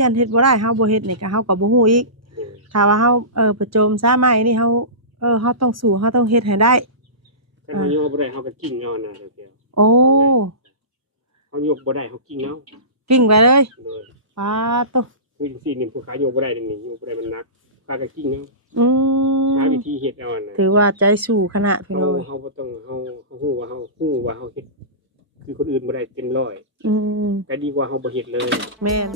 ยันเฮ็ดบ่ได้เฮาบ่เฮ็ดนี่ก็เฮาก็บ่ฮู้อีกถ้าว่าเฮาประโจมซาไม้นี่เฮาเฮาต้องสู้เฮาต้องเฮ็ดให้ได้ถ้าเฮาโยกบ่ได้เฮาก็กิ้งเอานะเดี๋ยวโอ้เฮาโยกบ่ได้เฮากิ้งเอากิ้งไปเลยป๊าตคือจังซี่นี่ผู้ขาโยกบ่ได้นี่โยกบ่ได้มันหนักขาก็กิ้งเอาหาวิธีเฮ็ดเอาน่ะถือว่าใจสู้ขนาดพี่น้อยเฮาบ่ต้องเฮาฮู้ว่าเฮาเฮ็ดคือคนอื่นบ่ได้เต็มร้อยแต่ดีกว่าเฮาบ่เฮ็ดเลยแม่น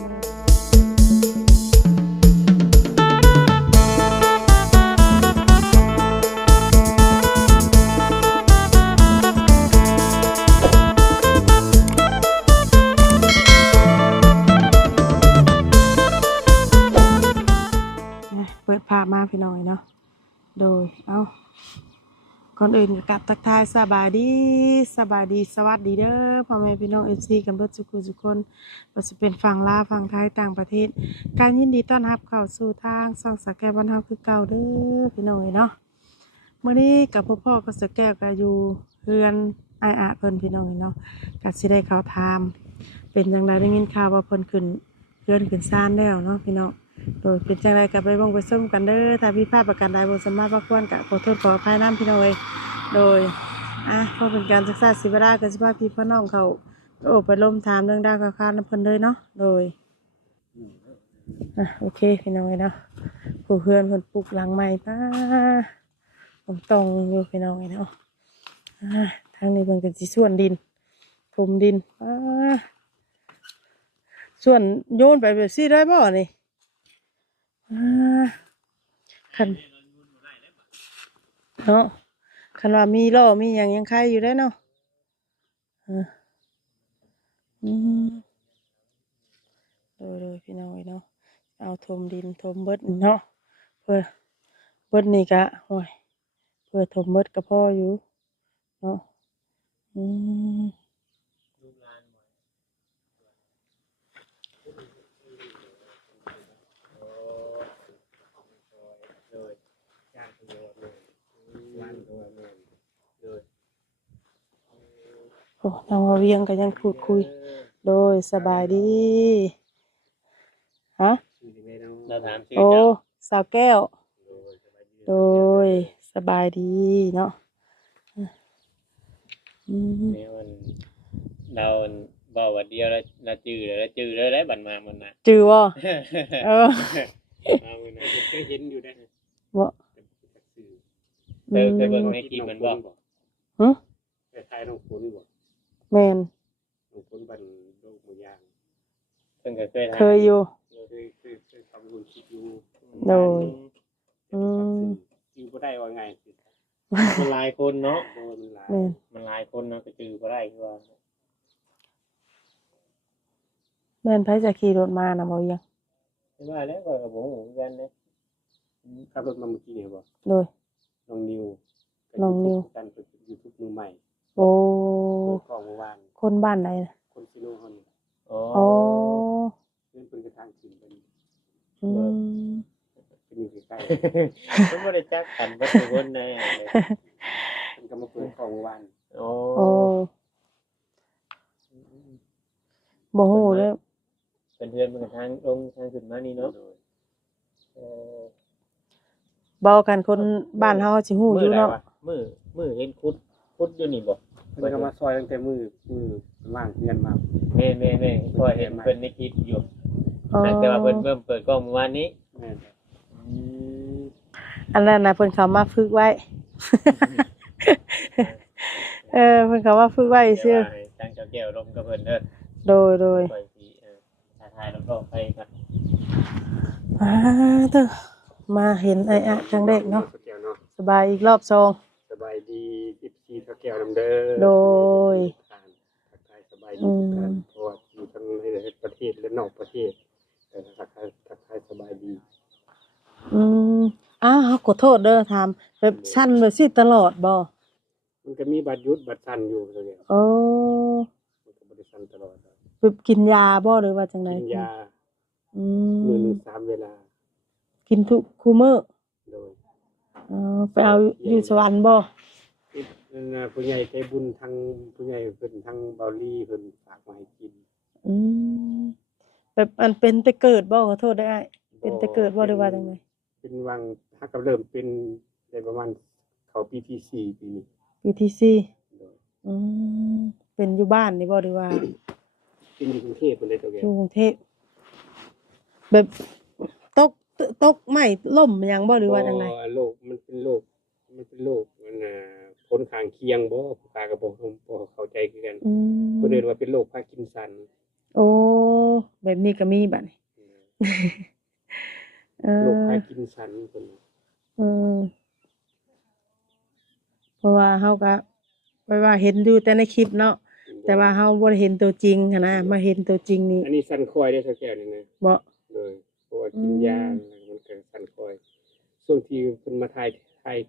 เปิดภาพมาพี่น้อยเนาะโดยก่อนอื่นกับทักทายสบายดีสวัสดีเด้อพ่อแม่พี่น้อง FC กันเบิดทุกคนบ่สิเป็นฝั่งลาวฝั่งไทยต่างประเทศการยินดีต้อนรับเข้าสู่ทางช่องสแกบ้านเฮาคือเก่าเด้อพี่น้องเนาะมื้อนี้กับพ่อกับสแกก็อยู่เฮือนอ้ายเพิ่นพี่น้องเนาะก็สิได้เข้าถามเป็นจังไดได้ยินข่าวว่าเพิ่นขึ้นเฮือนขึ้นศาลแล้วเนาะพี่น้องโดยเป็นจังไรกับไปบ้องไปส้มกันเด้อถ้าพี่พลาดประการใดบนสมาพระควรกับขอโทษขออภัยน้ำพี่น้อยโดยพอเป็นการศึกษาศิบรากับสิบาพี่พ่อน้องเขาไปล้มถามเรื่องด้านข่าวน้ำเพิ่นเลยเนาะโดยโอเคพี่น้อยเนาะผู้เพื่อนคนปลูกหลังใหม่ป้าผมตรงอยู่พี่น้อยเนาะทางนี้เพิ่นกันสิส่วนดินถมดินส่วนโยนไปแบบซี่ได้บ่นี่คันเนาะคันว่ามีล่อมีอย่างยังใครอยู่ได้เนาะโดยพี่น้อยเนาะเอาถมดินถมเบิดเนาะเพื่อเบิดนี่กะโอ้ยเพื่อถมเบิดกับพ่ออยู่เนาะน้องเวียงก็ยังพูดคุยโดยสบายดีฮะโอ้สาวแก้วโดยสบายดีเนาะเราบอกว่าเดียวเราจื้อเลยได้บันมามันนะจื้อบ่เคยเห็นอยู่ได้บ่เคยเบิ่งในคลิปมันบ่คล้ายๆน้องฝนบ่แม่นน้องฝนบันโลกมือยางเพิ่นก็เคยอยู่เคยทำบุญคิดอยู่โดยอยู่บ่ได้ว่าไงมันหลายคนเนาะมันหลายคนเนาะก็จื้อบ่ได้คือว่าแม่นไผจะขี่รถมาน่ะบ่ยังว่าแล้วก็บ่ฮู้เหมือนกันเด้ขับรถมาเมื่อกี้นี่บ่โดยน้องนิวกันเป็น YouTube มือใหม่โอ้ของเมื่อวานคนบ้านไหนคนซิโนเฮานี่อ๋อเป็นกระทางขึ้นเป็นอยู่ใกล้ๆผมบ่ได้จักกันบ่ทุกคนแน่เป็นก็มาเปิดของเมื่อวานโอ้บ่ฮู้เด้อเป็นเพื่อนมันทางลงทางขึ้นมานี่เนาะเบากันคนบ้านเฮาสิฮู้อยู่เนาะมือเห็นคุดอยู่นี่บ่เพิ่นก็มาซอยตั้งแต่มือว่างเงินมาแม่ๆคอยเห็นเพิ่นในคลิปอยู่แต่ว่าเพิ่นเปิดกล้องเมื่อวานนี้แม่อันนั้นน่ะเพิ่นเข้ามาฝึกไว้เพิ่นเข้ามาฝึกไว้ซื่อทางเจ้าแก้วลมกับเพิ่นเด้อโดยไปสิถ่ายรอบๆไปครับเด้อมาเห็นครั้งแรกเนาะสบายอีกรอบ2สบายดี14เท่าแก้วนำเด้อโดยทักทายสบายดีกันเพราะว่าอยู่ทั้งในประเทศและนอกประเทศทักทายสบายดีขอโทษเด้อถามแบบชั้นแบบสิตลอดบ่มันก็มีบัตรหยุดบัตรสั้นอยู่ซั่นแหละมันก็บ่ได้สั้นตลอดแบบกินยาบ่หรือว่าจังได๋กินยามื้อนึง3เวลากินทุกคู่มื้อโดยไปเอาอยู่สวรรค์บ่ผู้ใหญ่ใจบุญทางผู้ใหญ่เพิ่นทางเบาลีเพิ่นฝากมาให้กิน แบบอันเป็นแต่เกิดบ่ขอโทษได้อ้ายเป็นแต่เกิดบ่หรือว่าจังได๋เป็นวังถ้าก็เริ่มเป็นได้ประมาณเข้าปีที่4ปีนี้ปีที่สี่โดยอืมเป็นอยู่บ้านนี่บ่หรือว่า เป็นอยู่กรุงเทพฯพุ่นเลยตัวแกอยู่กรุงเทพแบบตกตกไม้ล่มหยังบ่หรือว่าจังได๋โรคมันเป็นโรคมันผลข้างเคียงบ่ผู้ค้าก็บ่เข้าใจคือกันอืเพิ่นเอิ้นมว่าเป็นโรคพาร์กินสันโอ้แบบนี้ก็มีบัดนี้ เอโรคอพาร์กินสันเพิ่นเออเพราะว่าเฮาก็ว่าเห็นอยู่แต่ในคลิปเนาะแต่ว่าเฮาบ่ได้เห็นตัวจริงหันนะมาเห็นตัวจริงนี่อันนี้สันคอยได้เท่าแก่นี่นะบ่เลยเพราะว่าอืกินยามแล้วมันก็สันคอยช่วงที่เพิ่นมาถ่าย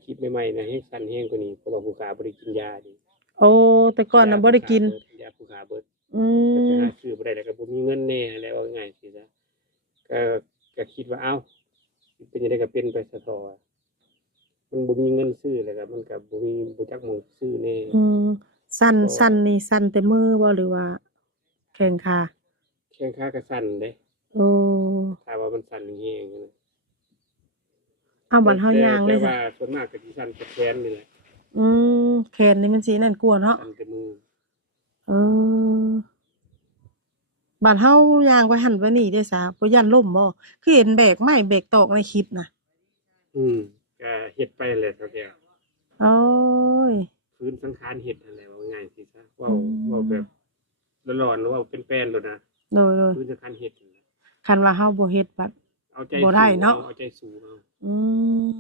คลิปใหม่ๆนะให้สันแฮงกว่านี้เพราะว่าผู้ค้าบ่ได้กินยาดิโอ้แต่ก่อนน่ะบ่ได้กินยาผู้ค้าเบิดอืก็ไปมหาซื้อบ่ได้แล้วก็บ่มีเงินแน่แล้วว่าง่ายสิซะก็ก็คิดว่าเอ้าเป็นจังได๋ก็เป็นไปซะเถาะมันบ่มีเงินซื้อแล้วก็มันก็บ่จักหม้องซื้อแน่อืมก็สั่นนี่สั่นแต่มือบ่หรือว่าแข้งขาแข้งขาก็สั่นเด้โอ้ถ้าว่ามันสั่นแฮงๆนะเอาบัดเฮาย่างเลแต่ยจ้ะว่าส่วนมากก็สิสั่นแต่แขนนี่แหละอืมแขนนี่มันสินั่นกว่าเนาะสั่นแต่มือ เออบัดเฮาย่างไปหันไปนี่เด้ซะบ่ย้านล้มบ่คือเห็นแบกไม้แบกตอกในคลิปน่ะก็เฮ็ดไปแหละเท่าแก่โอ้ยพื้นสังขารเฮ็ดนั่นแหละว่าง่ายสิซะอืเว้าแบมบร้อนๆหรือว่าเป็นแป้นโลดนะโดยพื้นสังขารเฮ็ดนั่นแหละๆคันว่าเฮาบ่เฮ็ดบัดเอาใจบ่ได้สู้เนาะเอาใจสู้เอาอืม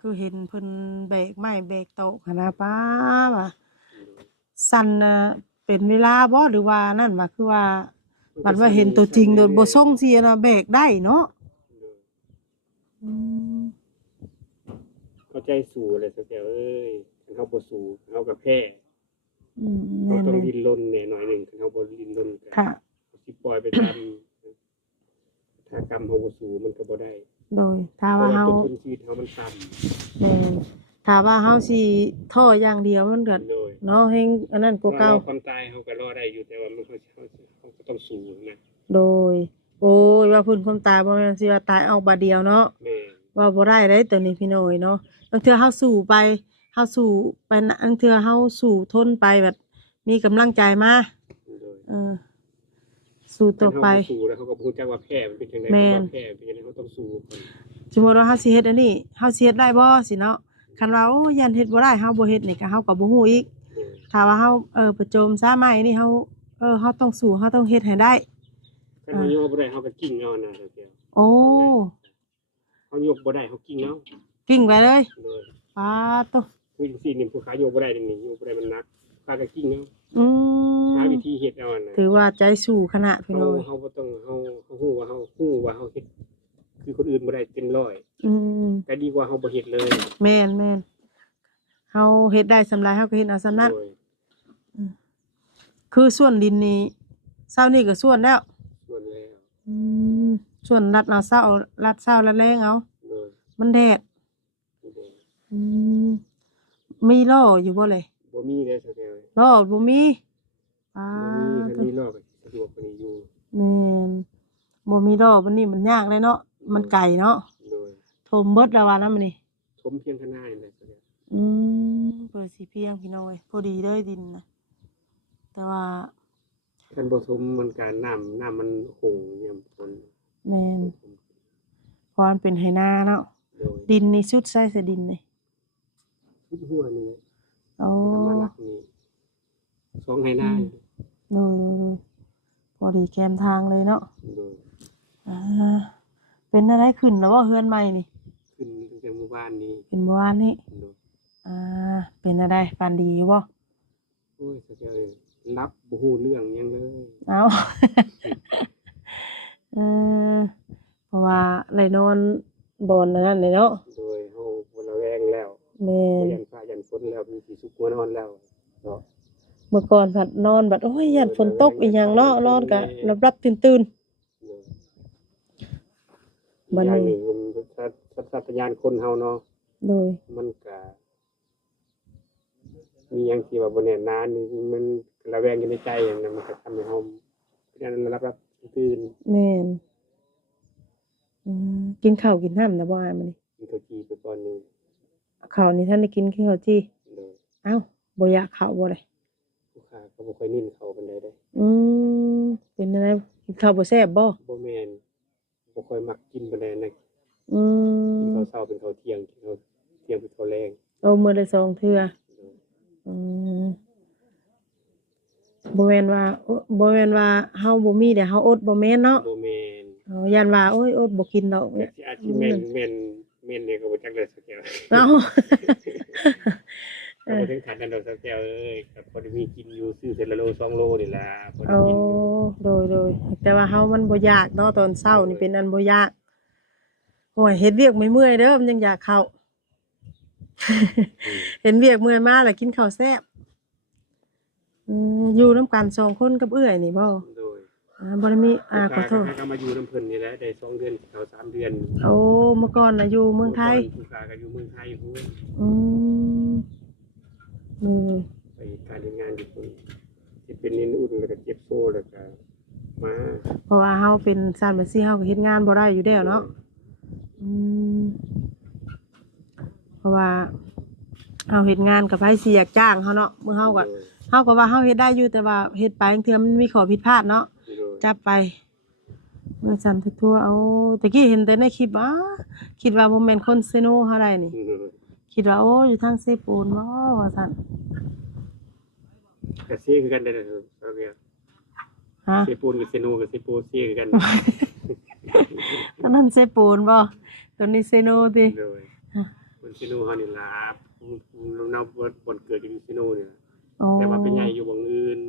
คือเห็นเพิ่นแบกไม้แบกตอกหันน่ะป๊าว่าสั่นน่ะเป็นเวลาบ่หรือว่านั่นว่าคือว่าบัดว่าเห็นตัวจริงโดยบ่ส่งสิน่ะแบกได้เนาะอืมเอาใจสู้แหละเท่าแก่เอ้ยคันเฮาบ่สู้เฮาก็แพ้อืมเฮาต้องแม่นดิ้นรนแหน่หน่อยหนึงคันเฮาบ่ดิ้นรนก็ๆค่ะสิปล่อยไปตามถ้ากรรมเฮาบ่สู้มันก็บ่ได้โดยถ้าเพราะว่าว่าเฮาต้นทุนชีวิตเฮามันต่ำแม่นถ้าว่าเฮาสิท้ออย่างเดียวมันก็โดยเนาะแฮงอันนั้นกว่าเก่ารอความตายเฮาก็รอได้อยู่แต่ว่ามันเฮาก็ต้องสู้นะโดยโอ้ยว่าพื้นความตายบ่แม่นสิว่าตายเอาบัดเดียวเนาะแม่นว่าบ่ได้เด้ตัวนี้พี่น้อยเนาะบางเทื่อเฮาสู้ไปเฮาสู้ไปนะบางเทื่อเฮาสู้ทนไปแบบมีกำลังใจมาโดย เออสู้คัต่อไปนเฮาบ่สู้แล้วเขาก็บ่รู้จักว่าแพ้มันเป็นจังได๋แม่น คำว่าแพ้เป็นจังได๋เขาต้องสู้ก่อนสมมุติว่าเฮาสิเฮ็ดอันนี้เฮาสิเฮ็ดได้บ่สิเนาะคันว่าโอ้ยันเฮ็ดบ่ได้เฮาบ่เฮ็ดนี่ก็เฮาก็บ่ฮู้อีกเออถ้าว่าเฮาประโจมซาไม้นี่เฮาเฮาต้องสู้เฮาต้องเฮ็ดให้ได้คันอาเฮาย่อบ่ได้เฮาก็กิ้งเอาน่ะเจ้าโอ้เอาง่ายเฮายกบ่ได้เฮากิ้งเอากิ้งไปเลยโดยป๊าดโตคือจังซี่นี่ผู้ขายกบ่ได้นี่ยกบ่ได้มันหนักข้าก็กิ้งเอาอืหามวิธีเฮ็ดเอาน่ะถือว่าใจสู้ขนาดพี่น้อยเฮาบ่ต้องเฮาฮู้ว่าเฮาเฮ็ดคือคนอื่นบ่ได้เต็มร้อยอืมก็ดีกว่าเฮาบ่เฮ็ดเลยแม่นๆเฮาเฮ็ดได้ส่ำใดเฮาก็เฮ็ดเอาส่ำนั้นโดยอืมคือส่วนดินนี่เช้านี้ก็ส่วนแล้วส่วนแล้วอืมส่วนรัดเอาเช้ารัดเช้ารัดแลงเอาโดยมันแดดโดยอืมมีล้ออยู่บ่เลยบ่มีเด้อเจ้าแก้วล้อบ่มีป๊าคันโตมีล้อก็สิสะดวกกว่านี้อยู่แม่นบ่มีล้อบัดนี้มันยากเลยเนาะมันไกลเนาะโดยถมเบิดแล้วว่านํนี่ชมเพียงข้างหน้านี่แหละเจ้าแก้วอืเปิดสิเพียงพี่น้องเอ้ยพอดีเลยดินน่ะแต่ว่าคันบ่ชมมันก็น้ำมันคงยามฝนแม่นเพราะมันเป็นไหนาเนาะโดยดินนี่สุดไสซะดินนี่ทุกหัวนี่แหละอ๋อแล้วก็มาลักนี่สองไหนาโดยพอดีแคมทางเลยเนาะโดยอาเป็นอะไรขึ้นแล้วบ่เฮือนใหม่นี่ขึ้นตั้งแต่หมู่บ้านนี้เป็นเมื่อวานนี้โดยอาเป็นอะไรฝันดีอยู่บ่โอ้ยสะเจ้าเอ้ยรับบ่ฮู้เรื่องหยังเลย เอ้าเออเพราะว่าได้นอนบ่อนอันนั้นเลยเนาะโดยเฮาบ่ระแวงแล้วแม่บ่นยันฟ้ายันฝนแล้วมีสิสุขหัวนอนแล้วเนาะเมื่อก่อนผัดนอนบัดโอ้ยย้านฝนตกอีหยังเนาะนอนก็หลับๆตื่นโดยอีๆบัดนี้กอย่างหนึ่งมันสัญญาณคนเฮาเนาะโดยมันก็มีหยังที่ว่าบ่แน่นานมันระแวงอยู่ในใจนั่นน่ะมันก็ทำให้เฮาเป็น งานรับตื่น แม่นกินข้าวกินน้ำนะบ่อ้ายมื้อนี้ กินข้าวจีไปก่อนหนึง ข้าวนี่ท่านได้กินข้าวจี้ โดย เอ้าบ่อยากข้าวบ่เลย ลูกค้าก็บ่ค่อยนิ่นเขาปานใดเด้ อืมเป็นอะไรกินข้าวบ่แซ่บบ่ บ่แม่นบ่ค่อยมักกินปานใดนะ อื กิน ม ข้าวเช้าเป็นข้าวเที่ยงกินข้าวเที่ยงเป็นข้าวแลง เอามื้อละ2เทื่อ โดย อืมบ่แม่นว่าบ่แม่นว่าเฮาบ่มีแต่เฮาอดบ่แม่นเนาะ บ่แม่น ยันว่าโอ้ยอดบ่กินดอก แต่สิอาจสิแม่นเนี่ยก็บ่จักได้สักแก้ว เอ้า ก็บ่ถึงขั้นนั้นดอกสักแก้วเอ้ยก็พอได้มีกินอยู่ซื้อเสร็จละโล2โลนี่ล่ะพอได้ โอ้ กินอยู่ โดยแต่ว่าเฮามันบ่อยากเนาะตอนเช้านี่เป็นอันบ่อยากโอ้ยเฮ็ดเวียกไม่เมื่อยเด้อมันยังอยากเข้า เห็นเวียกเมื่อยมาแล้วกินข้าวแซ่บอยู่นำกัน2คนกับเอื้อยนี่บ่ โดย บ่ได้มีขอโทษ ก็มาอยู่นํเพิ่นนี่แหละได้2เดือนเข้า3เดือน โอ้เมื่อก่อนน่ะอยู่เมืองไทย ลูกค้าก็อยู่เมืองไทยพุ่น อืมอืม ไปการเฮ็ดงานอยู่พุ่นสิเป็นนินอุ่นแล้วก็เจ็บโซ่แล้วก็มา เพราะว่าเฮาเป็นสานบัญชีเฮาก็เฮ็ดงานบ่ได้อยู่แล้วเนาะอืมเพราะว่าเฮาเฮ็ดงานกับไผสิอยากจ้างเฮาเนาะมื้อเฮาก็ว่าเฮาเฮ็ดได้อยู่แต่ว่าเฮ็ดไปบางเทื่อมันมีข้อผิดพลาดเนาะจับไปเมืองสันทั่วๆเอาตะกี้เห็นแต่ในคลิปคิดว่าบ่แม่นคนเซโนเฮาได้นี่คิดว่าโอ้อยู่ทางเซปูนบ่ว่าซั่น ก็เสียคือกันได้เอาเนี่ย ฮะ เซปูนกับเซโนกับเซโปเสียคือกัน ตอนนั้นเซปูนบ่ตอนนี้เซโนติ โดยมันเซโนเฮานี่ล่ะเราบ่เกิดอยู่เซโนนี่ล่ะ อ๋อ แต่ว่าเป็นใหญ่อยู่บ่งอื่น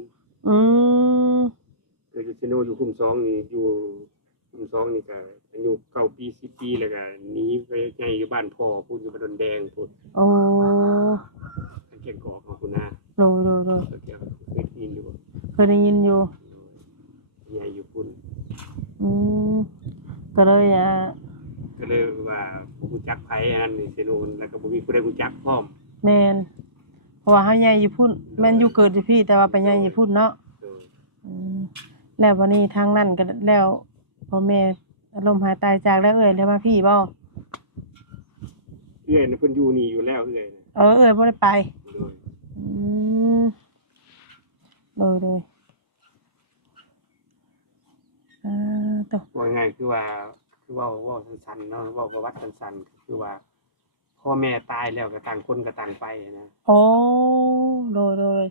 อืม เกิดอยู่เซโนอยู่คุม2นี่อยู่คุม2นี่ก็อายุ9ปี10ปีแล้วก็หนีไปใหญ่อยู่บ้านพ่อพูดอยู่บ้านดอนแดงพูด โอ้ อันแก่งกอกของคุณนา โด สักแก้วเคยกินอยู่บ่ เคยได้ยินอยู่ ใหญ่อยู่พุ่น อืมก็เลยก็เลยว่าบ่รู้จักไผอันนั้นนี่เซโนแล้วก็บ่มีผู้ใดรู้จักพร้อม แม่นเพราะว่าเฮาใหญ่อยู่พุ่นแม่นอยู่เกิดอยู่พี่แต่ว่าไปใหญ่อยู่พุ่นเนาะ โดย อืมแล้ววันนี้ทางนั้นก็แล้วพ่อแม่อารมณ์หายตายจากแล้วแล้วมาพี่บ่ เอื้อยน่ะเพิ่นอยู่นี่อยู่แล้วเอื้อยน่ะ บ่ได้ไป โดย อืมโดยตก ว่าง่ายคือว่าสั้นๆเนาะเว้าประวัติสั้นๆคือว่าพ่อแม่ตายแล้วก็ต่างคนก็ต่างไปนะ โอ้โดย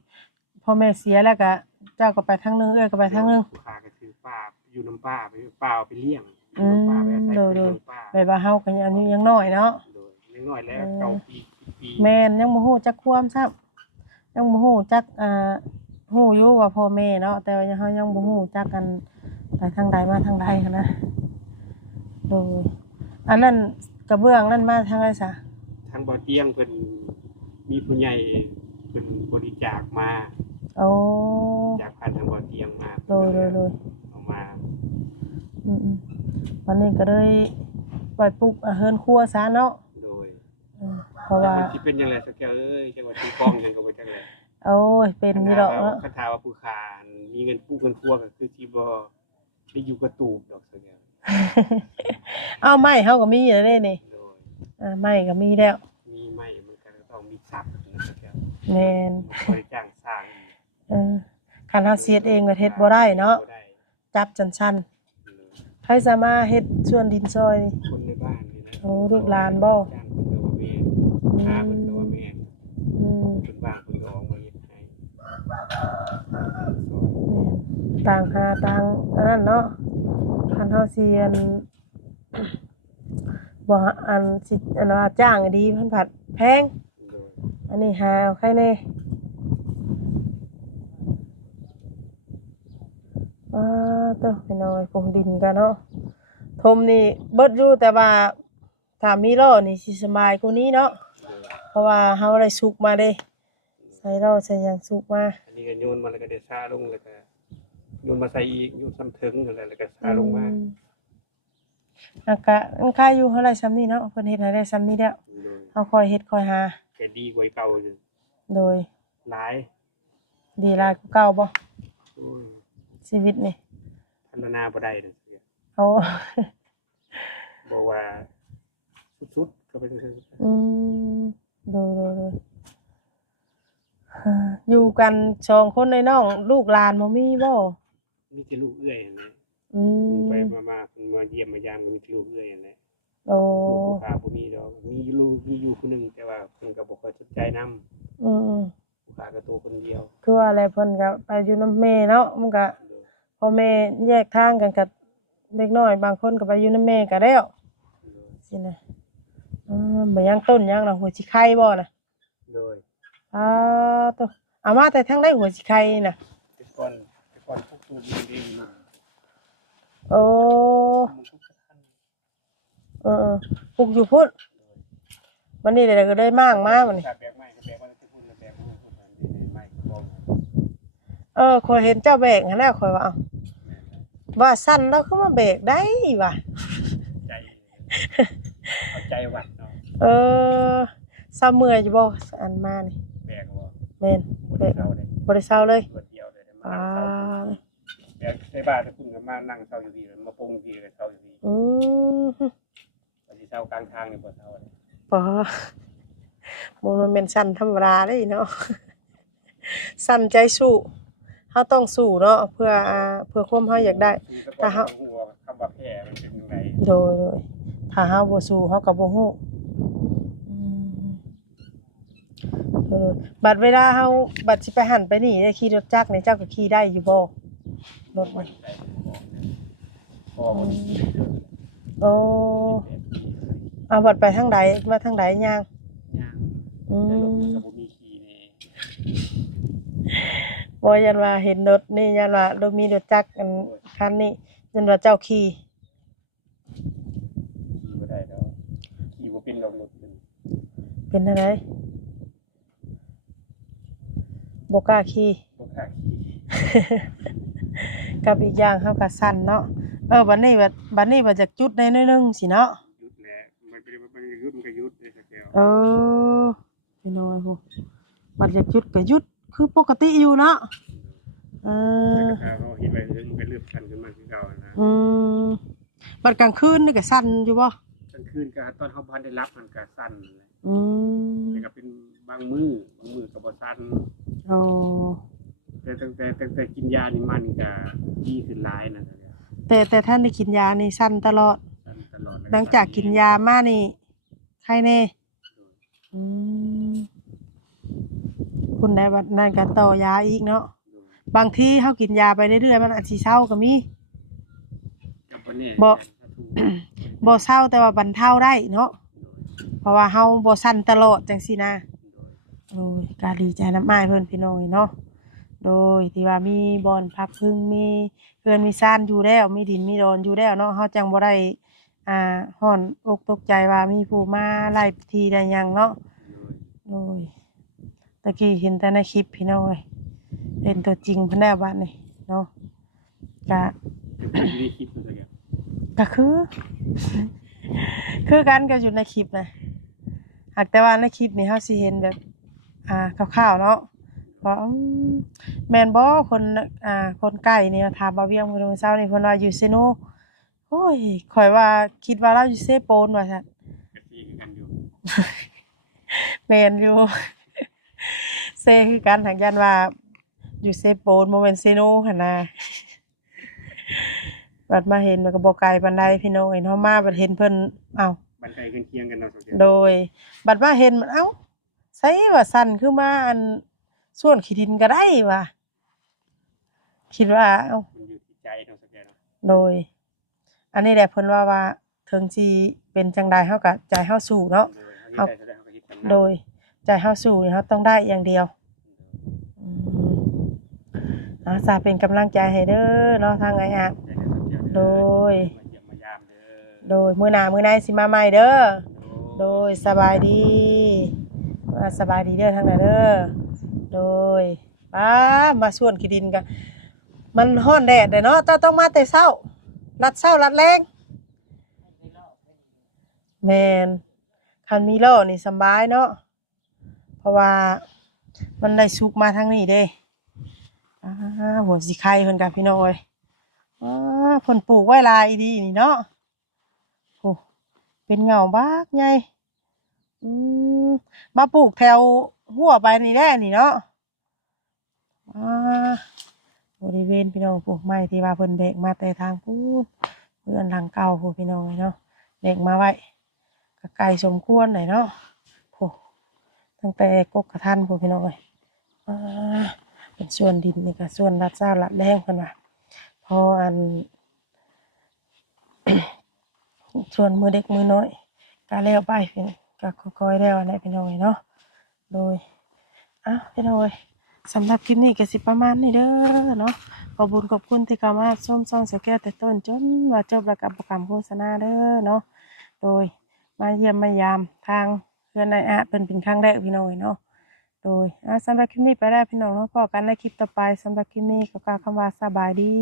พ่อแม่เสียแล้วก็เจ้าก็ไปทางนึงก็ไปทางนึง ผู้ค้าก็คือป้าอยู่น้ำป้าไปป้าเอาไปเลี้ยงน้ำป้าไปอาศัยอยู่น้ำป้า แบบว่าเฮาก็ยังน้อยเนาะ โดยเล็กน้อยแล้ว9ปี10ปี แม่นยังบ่ฮู้จักความซ้ำยังบ่ฮู้จักฮู้อยู่ว่าพ่อแม่เนาะแต่ว่าเฮายังบ่ฮู้จักกันไปทางใดมาทางใดหั้นนะโดยอันนั้นกระเบื้องนั่นมาทางไหนซะ ทางบ่อเตียงเพิ่นมีผู้ใหญ่เพิ่นบริจาคมา โอ้ จากผ่านทางบ่อเตียงมา โดย เอามา วันนี้ก็เลยปล่อยปลูกเฮือนครัวซะเนาะ โดย เพราะว่า มันสิเป็นจังไดสักแก้วเอ้ยจังว่าที่ป้องยังก็บ่จังได๋ โอ้ยเป็นนี่ดอกเนาะ คันถามว่าผู้ค้ามีเงินกู้เงินครัวก็คือสิบ่ได้อยู่กระตูบดอกสักแก้ว เอาไม้เฮาก็มีแล้วเด้นี่ โดย ไม้ก็มีแล้ว มีไม้มันก็ต้องมีทรัพย์นะสักแก้ว แม่น บ่ได้จ้างสร้าง คันเฮาเสียดเองก็เฮ็ดบ่ได้เนาะ บ่ได้ จับจันๆใครสามารถเฮ็ดส่วนดินซอยนี่ คนในบ้านนี่นะ โอ้ลูกหลานบ่ จ้างเพิ่นก็ว่าแม่นค้าเพิ่นก็ว่าแม่น อืม เพิ่นว่างเพิ่นก็ออกมาเฮ็ดให้ ต่างหาต่างอันนั้นเนาะคันเฮาสิบ่สิว่าจ้างดีเพิ่นผัดแพง โดย อันนี้หาเอาใครแน่ตัวไปหน่อยปงดินกันเนาะทมนี่เบิดอยู่แต่ว่าถ้ามีล้อนี่สิสบายกว่านี้เนาะเพราะว่าเฮาได้สุกมาเด้ใส่ล้อใส่หยังสุกมา อันนี้ก็โยนมาแล้วก็ได้ซาลงแล้วก็โยนมาใส่อีกโยนซ้ำถึงนั่นแหละแล้วก็ซาลงมา อากะอันค่าอยู่เท่าไหร่ซ้ำนี่เนาะเพิ่นเฮ็ดให้ได้ซ้ำนี่แล้ว โดย เฮาค่อยเฮ็ดค่อยหา ก็ดีกว่าเก่าอยู่ โดย หลาย ดีหลายกว่าเก่าบ่ โอ้ย ชีวิตนี่ พัฒนาบ่ได้เด้อ โอ้ บอกว่าสุดๆก็เป็นจังซั่น อืมโดยอยู่กันสองคนในน้องลูกหลานบ่มีบ่ มีแต่ลูกเอื้อยนั่นแหละ อื ไป ม มาเพิ่นมาเยี่ยมมายามก็มีแต่ลูกเอื้อยนั่นแหละ โอ้ ลูกผู้ขาบ่มีดอกมีอยู่คนหนึงแต่ว่าเพิ่นก็บ่ค่อยสนใจนำ อืม ผู้ขาก็โตคนเดียว คือว่าอะไรเพิ่นก็ไปอยู่นำแม่เนาะมันก็พ่อแม่แยกทางกันกับเด็กน้อยบางคนก็ไปอยู่นำแม่ก็แล้วสินะบ่ยังต้นยังล่ะหัวสิไข่บ่น่ะ โดย ตัวเอามาแต่ทางได้หัวสิไข่น่ะ แต่ก่อนพวกตัวดีเองมัน โอ้ปลูกอยู่พุ่นวันนี้เดี๋ยวก็ได้มากมาวันนี้ แบกไม้ก็แบกว่าจะพูดแล้วแบกพูดไม้ก็บ่ ขอยเห็นเจ้าแบกหั่นน่ะข่อยว่าเอาว่าสั้นแล้วคือมาแบกได้ว่ะ ใจเอาใจวัดเนาะ เศร้าเมื่อยอยู่บ่อันมานี่ แบกบ่ แม่น บ่ แบ ได้ ก เศร้าเลย บ่ได้เศร้าเลย ตัวเดียวเลยมานั่งเศร้าแบกในบ้านถ้าคุณก็มานั่งเศร้าอยู่ที่มาปงที่ก็เศร้าอยู่ที่ อืม ว่าสิเศร้ากลางทางนี่บ่เศร้าเลย บ่มันเป็นสั้นธรรมดาเด้เนาะสั้นใจสู้เฮาต้องสู้เนาะเพื่อความเฮาอยากได้ แต่เฮาฮู้ว่าคำว่าแพ้มันเป็นจังได๋ โดยถ้าเฮาบ่สู้เฮาก็บ่ฮู้บัดเวลาเฮาบัดสิไปหันไปนี่ได้ขี่รถจักรนี่เจ้าก็ขี่ได้อยู่บ่รถมัน พอมัน โอ้เอาบัดไปทางใดมาทางใดย่าง ย่าง อื แต่รถ ม ก็บ่มีขี่นี่ บ่ยันว่าเห็นรถนี่ยันว่ารถมีรถจักรอันคันนี้ยันว่าเจ้าขี่ ขี่บ่ได้ดอกขี่บ่เป็นดอกรถมัน เป็นอะไรบ่กล้าขี่ บ่กล้าขี่ กับอีกอย่างเฮาก็สั่นเนาะบัดนี้ว่าจากจุดได้น้อยนึงสิเนาะ หยุดแล้วมันเป็นมันหยุดมันก็หยุดเลยสักแก้ว พี่น้อยพูบัดจากจุดก็หยุดคือปกติอยู่เนาะเออ แต่ก็เห็นไปเรื่องมันก็เริ่มสั่นขึ้นมาคือเก่านะ บัดกลางคืนนี่ก็สั่นอยู่บ่ กลางคืนก็ตอนเฮาบ่ทันได้รับมันก็สั่นนั่นแหละ ม แต่ก็เป็นบางมื้อก็บ่สั่น อ๋อ แต่ตั้งแต่กินยานี่มันก็ดีขึ้นหลายนะเนี่ย แต่ท่านได้กินยานี่สั่นตลอด สั่นตลอด หลังจากกินยามานี่ใครแน่คุณได้บัดนั้นก็ต่อยาอีกเนาะบางทีเฮากินยาไปเรื่อยๆมันอาจสิเศร้าก็มี บ่เศร้าแต่ว่าบรรเทาได้เนาะเพราะว่าเฮาบ่สั่นตลอดจังซี่นะโอ้ยก็ดีใจน้ำอ้ายเพิ่นพี่น้อยเนาะโดยที่ว่ามีบ่อนพักพึ่งมีเพิ่นมีซ่านอยู่แล้วมีดินมีดอนอยู่แล้วเนาะเฮาจังบ่ได้ฮ้อนอกตกใจว่ามีผู้มาไล่ทีได้หยังเนาะโอ้ยตะกี้เห็นแต่ในคลิปพี่น้อยเห็นตัวจริงเพิ่นแล้วบัดนี้เนาะก็ ดีคิดมันซะแก้ว ก็คือกันก็อยู่ในคลิปนะหากแต่ว่าในคลิปนี่เฮาสิเห็นแบบคร่าวๆเนาะว่าแม่นบ่คนใกล้นี่ถามบ่าวเวียงมื้อเช้านี่เพิ่นว่าอยู่เซโนโอ้ยข่อยว่าคิดว่าเราอยู่เซโปนว่าซั่น ก็สิคือกันอยู่ แม่นอยู่ เซคือกันหากยันว่าอยู่เซโปนบ่แม่นเซโนหั่นน่ะบัดมาเห็นมันก็บ่ไกลปานใดพี่น้องเห็นเฮามาบัดเห็นเพิ่นเอ้า บ้านใกล้เคียงกันเนาะสักแก้ว โดยบัดมาเห็นมันไสว่าสั่นคือมาส่วนขี้ดินก็ได้ว่ะคิดว่ามันอยู่ที่ใจเนาะสักแก้วเนาะ โดย อันนี้แหละเพิ่นว่าถึงสิเป็นจังใดเฮาก็ใจเฮาสู้เนาะ โดยใจเฮาสู้นี่เฮาต้องได้อย่างเดียวสาเป็นกำลังใจให้เด้อเนาะทางไอ้ฮะโดยมื้อหน้ามื้อไหนสิมาใหม่เด้อโดยสบายดีสบายดีเด้อทางนั้นเด้อโดยมาส่วนขี้ดินกันมันร้อนแดดเด้อเนาะต้องมาแต่เช้ารัดแรงแม่นคันมีล้อนี่สบายเนาะเพราะว่ามันได้สุกมาทางนี้เด้หัวสิไข่เพิ่นกับพี่น้องเอ้ย เพิ่นปลูกไว้หลายอีดีนี่เนาะโอ้เป็นเหงาบักใหญ่อืมมาปลูกแถวหัวไปนี่แหละนี่เนาะอ่าบริเวณพี่น้องปลูกไม้ที่ว่าเพิ่นแบกมาแต่ทางพู้นเพื่อนหลังเก่าพู้นพี่น้องเนาะแบกมาไว้ก็ไกลสมควรเลยเนาะโอ้ตั้งแต่กกกระทันพู้นพี่น้องเอ้ยอ่าเป็นส่วนดินนี่ก็ส่วนลัดเจ้าลัดแรงเพิ่นว่าพออัน ส่วนมือเด็กมือน้อยก็แล้วไปเป็นก็ค่อยๆแล้วนะพี่น้อยเนาะโดยพี่น้อยสำหรับคลิปนี้ก็สิประมาณนี้เด้อเนาะขอบคุญขอบคุณที่เข้ามาชมช่องเสแก้วแต่ต้นจนว่าจบแล้วกับโปรแกรมโฆษณาเด้อเนาะโดยมาเยี่ยมมายามทางเพื่อนนายเป็นครั้งแรกพี่น้อยเนาะโดยสำหรับคลิปนี้ไปแล้วพี่น้องเนาะพบกันในคลิปต่อไปสำหรับคลิปนี้ก็กล่าวคำว่าสบายดี